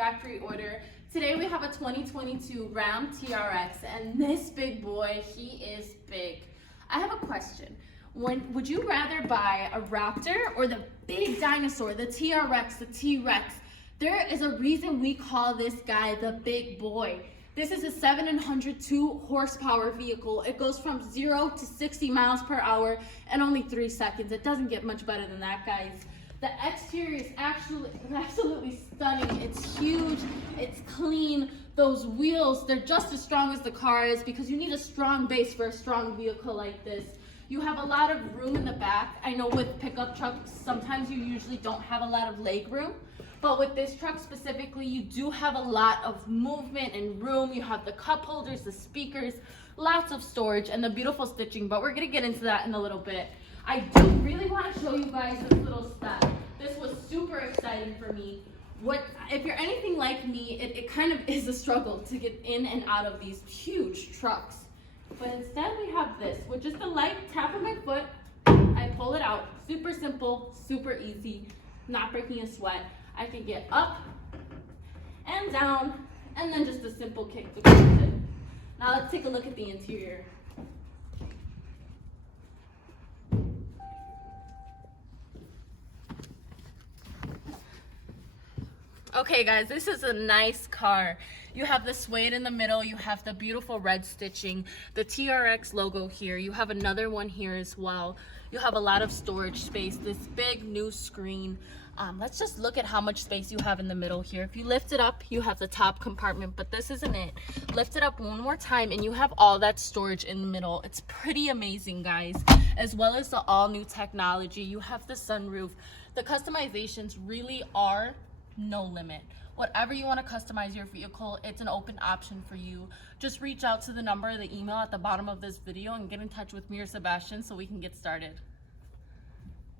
factory order. Today we have a 2022 Ram TRX, and this big boy, he is big. I have a question. Would you rather buy a Raptor or the big dinosaur, the TRX, the T-Rex? There is a reason we call this guy the big boy. This is a 702 horsepower vehicle. It goes from 0 to 60 miles per hour in only 3 seconds. It doesn't get much better than that, guys. The exterior is absolutely stunning. It's huge, it's clean. Those wheels, they're just as strong as the car is because you need a strong base for a strong vehicle like this. You have a lot of room in the back. I know with pickup trucks, sometimes you usually don't have a lot of leg room, but with this truck specifically, you do have a lot of movement and room. You have the cup holders, the speakers, lots of storage, and the beautiful stitching, but we're gonna get into that in a little bit. I do really want to show you guys this little step. This was super exciting for me. If you're anything like me, it kind of is a struggle to get in and out of these huge trucks. But instead we have this. With just a light tap of my foot, I pull it out. Super simple, super easy, not breaking a sweat. I can get up and down, and then just a simple kick to close it. Now let's take a look at the interior. Okay guys, this is a nice car. You have the suede in the middle, you have the beautiful red stitching, the TRX logo here, you have another one here as well. You have a lot of storage space, this big new screen. Let's just look at how much space you have in the middle here. If you lift it up, you have the top compartment, but this isn't it. Lift it up one more time and you have all that storage in the middle. It's pretty amazing, guys. As well as the all new technology. You have the sunroof. The customizations really are no limit. Whatever you want to customize your vehicle, it's an open option for you. Just reach out to the number or the email at the bottom of this video and get in touch with me or Sebastian so we can get started.